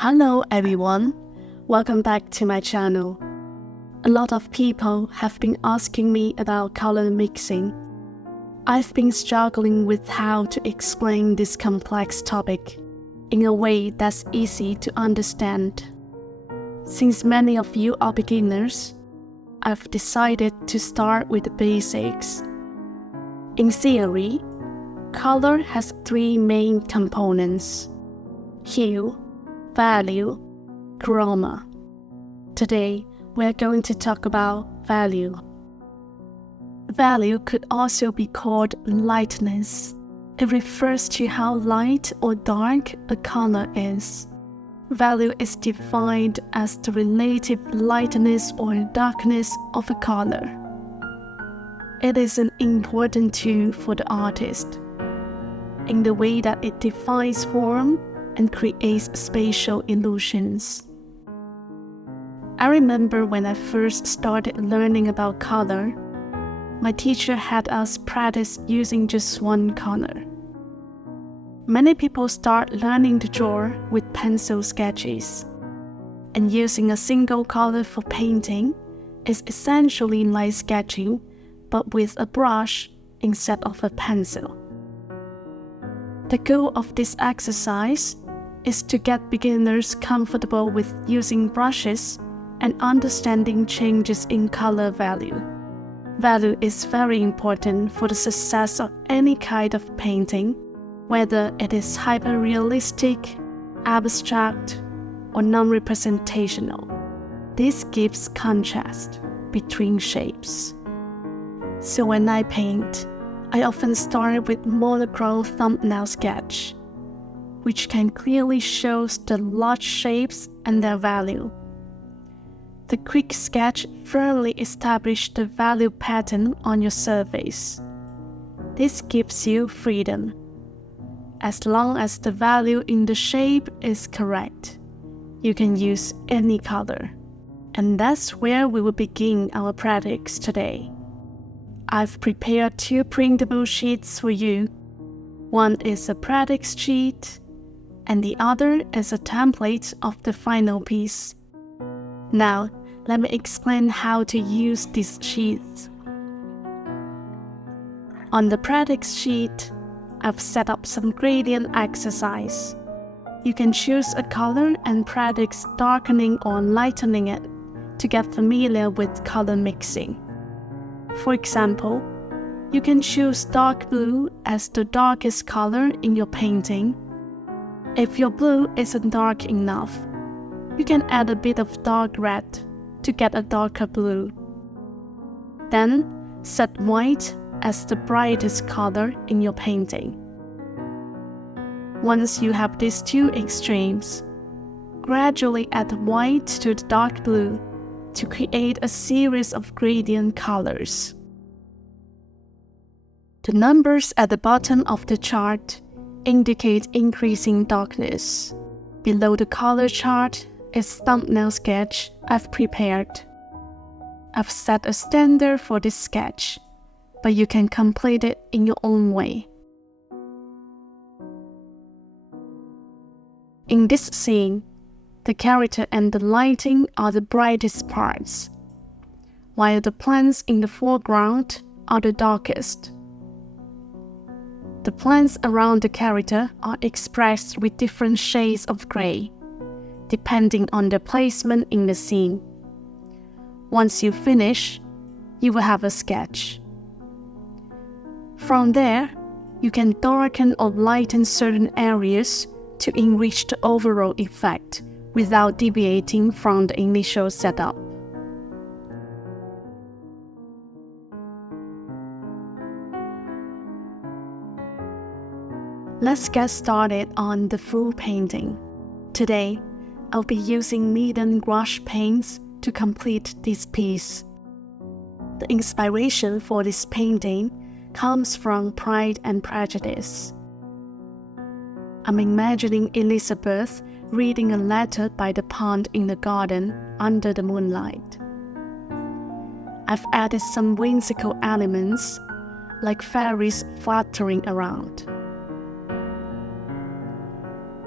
Hello everyone, welcome back to my channel. A lot of people have been asking me about color mixing. I've been struggling with how to explain this complex topic in a way that's easy to understand. Since many of you are beginners, I've decided to start with the basics. In theory, color has three main components: hue, value, chroma. Today, we're going to talk about value. Value could also be called lightness. It refers to how light or dark a color is. Value is defined as the relative lightness or darkness of a color. It is an important tool for the artist in the way that it defines form and creates spatial illusions. I remember when I first started learning about color, my teacher had us practice using just one color. Many people start learning to draw with pencil sketches, and using a single color for painting is essentially like sketching, but with a brush instead of a pencil. The goal of this exercise is to get beginners comfortable with using brushes and understanding changes in color value. Value is very important for the success of any kind of painting, whether it is hyper-realistic, abstract, or non-representational. This gives contrast between shapes. So when I paint, I often start with monochrome thumbnail sketch, which can clearly show the large shapes and their value. The quick sketch firmly establishes the value pattern on your surface. This gives you freedom. As long as the value in the shape is correct, you can use any color. And that's where we will begin our practice today. I've prepared two printable sheets for you. One is a practice sheet, and the other is a template of the final piece. Now, let me explain how to use these sheets. On the practice sheet, I've set up some gradient exercise. You can choose a color and practice darkening or lightening it to get familiar with color mixing. For example, you can choose dark blue as the darkest color in your painting. If your blue isn't dark enough, you can add a bit of dark red to get a darker blue. Then, set white as the brightest color in your painting. Once you have these two extremes, gradually add white to the dark blue to create a series of gradient colors. The numbers at the bottom of the chart indicate increasing darkness. Below the color chart is thumbnail sketch I've prepared. I've set a standard for this sketch, but you can complete it in your own way. In this scene, the character and the lighting are the brightest parts, while the plants in the foreground are the darkest. The plants around the character are expressed with different shades of gray, depending on their placement in the scene. Once you finish, you will have a sketch. From there, you can darken or lighten certain areas to enrich the overall effect without deviating from the initial setup. Let's get started on the full painting. Today, I'll be using MEEDEN gouache paints to complete this piece. The inspiration for this painting comes from Pride and Prejudice. I'm imagining Elizabeth reading a letter by the pond in the garden under the moonlight. I've added some whimsical elements, like fairies fluttering around.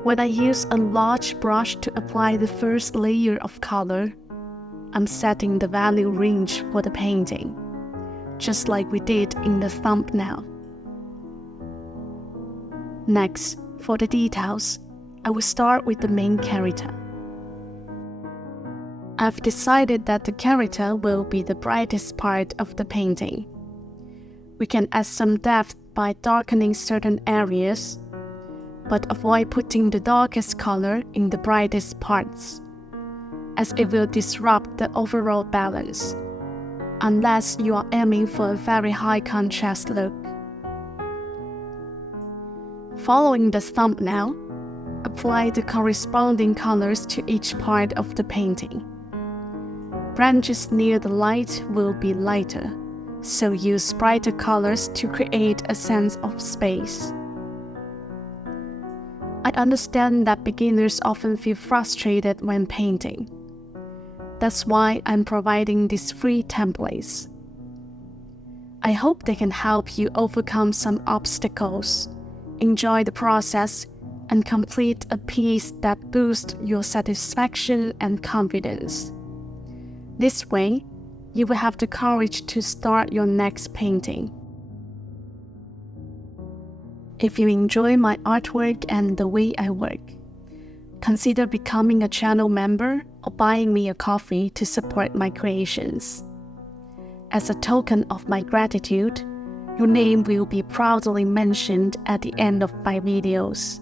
When I use a large brush to apply the first layer of color, I'm setting the value range for the painting, just like we did in the thumbnail. Next, for the details, I will start with the main character. I've decided that the character will be the brightest part of the painting. We can add some depth by darkening certain areas, but avoid putting the darkest color in the brightest parts, as it will disrupt the overall balance, unless you are aiming for a very high contrast look. Following the thumbnail, apply the corresponding colors to each part of the painting. Branches near the light will be lighter, so use brighter colors to create a sense of space. I understand that beginners often feel frustrated when painting. That's why I'm providing these free templates. I hope they can help you overcome some obstacles, enjoy the process, and complete a piece that boosts your satisfaction and confidence. This way, you will have the courage to start your next painting. If you enjoy my artwork and the way I work, consider becoming a channel member or buying me a coffee to support my creations. As a token of my gratitude, your name will be proudly mentioned at the end of my videos.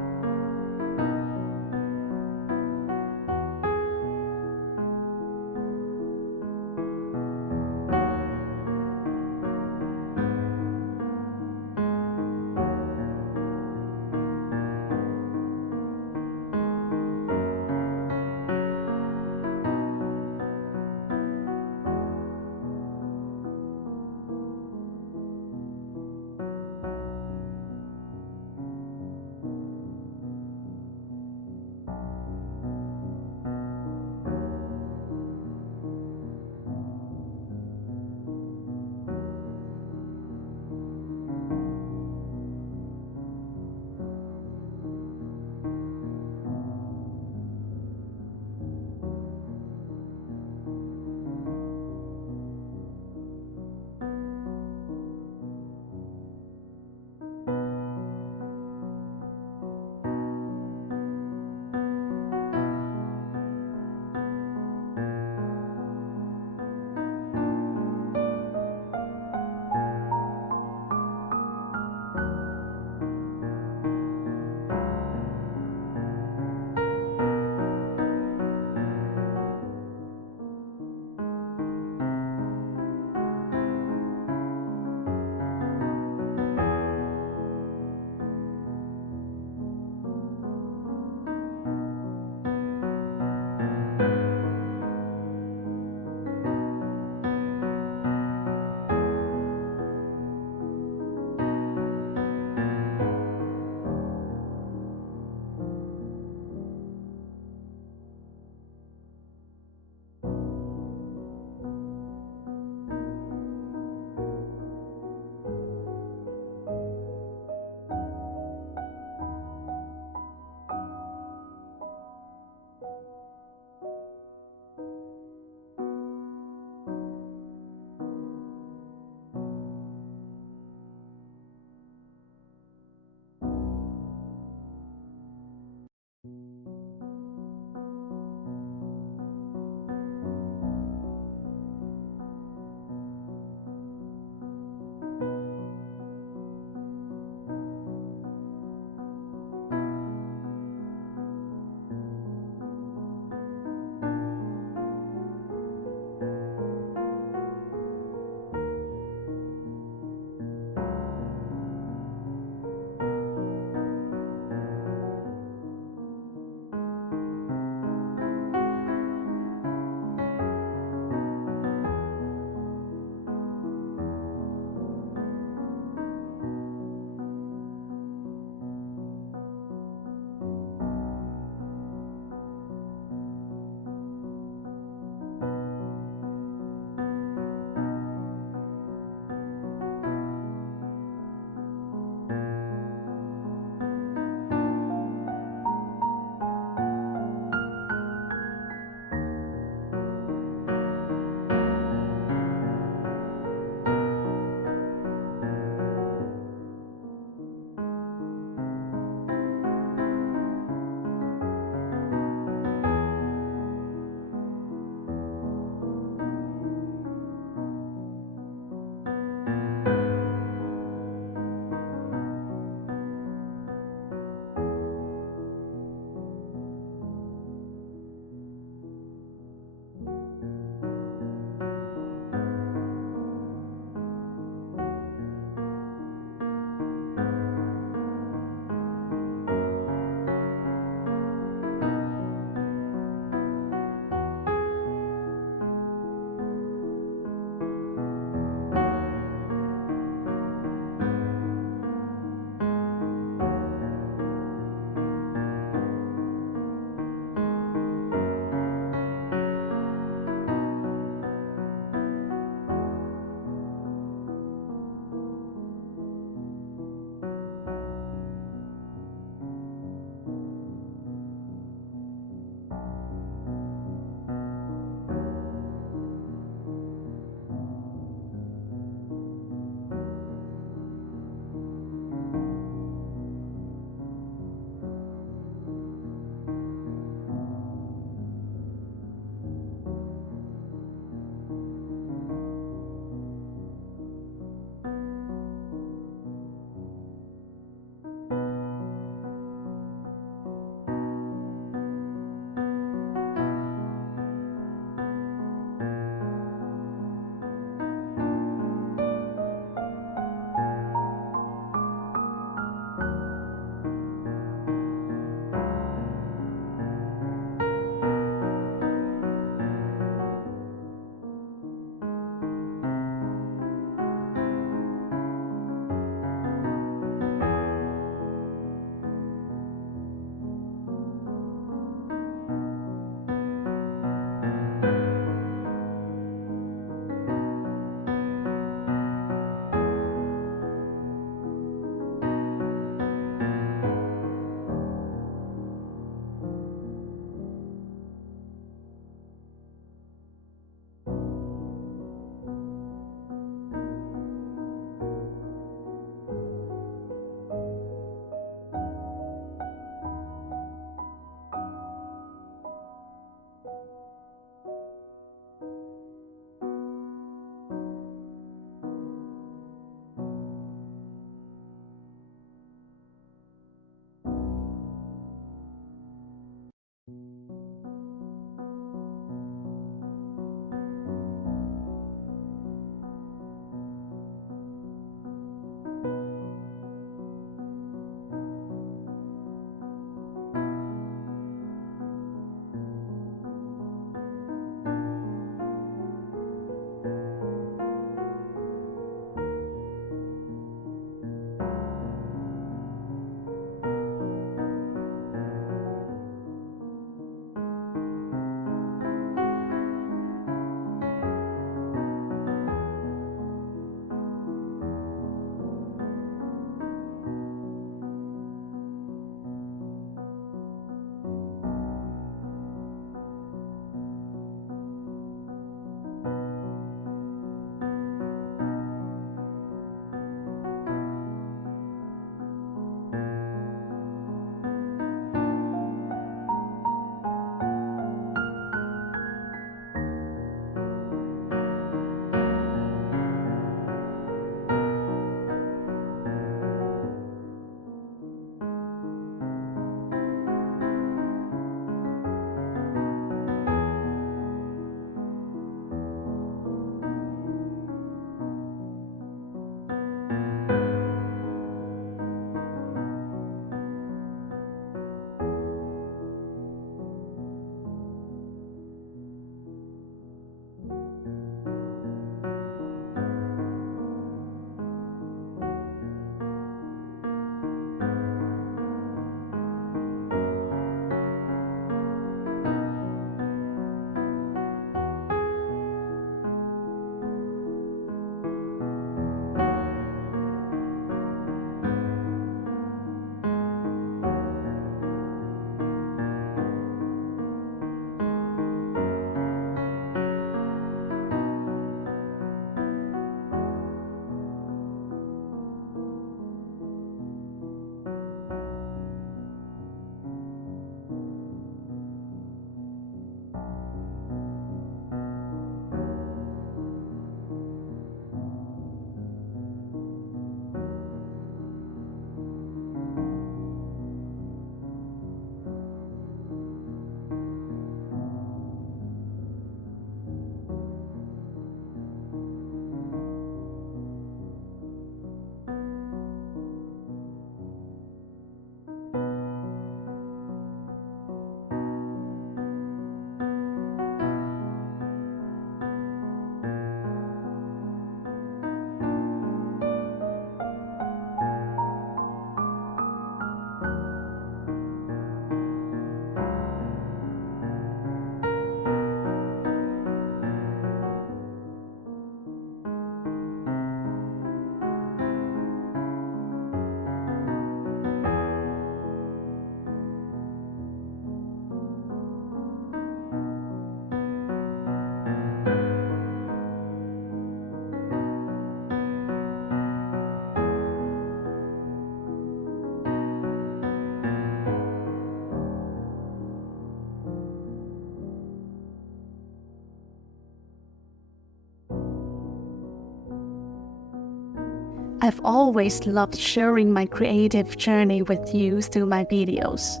I've always loved sharing my creative journey with you through my videos.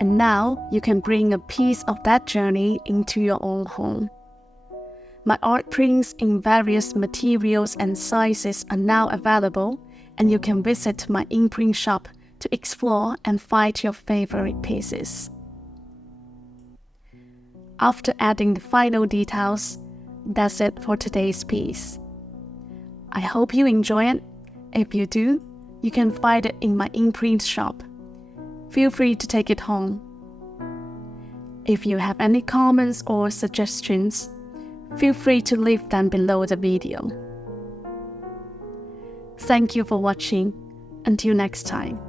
And now you can bring a piece of that journey into your own home. My art prints in various materials and sizes are now available, and you can visit my INPRNT shop to explore and find your favorite pieces. After adding the final details, that's it for today's piece. I hope you enjoy it. If you do, you can find it in my INPRNT shop. Feel free to take it home. If you have any comments or suggestions, feel free to leave them below the video. Thank you for watching. Until next time.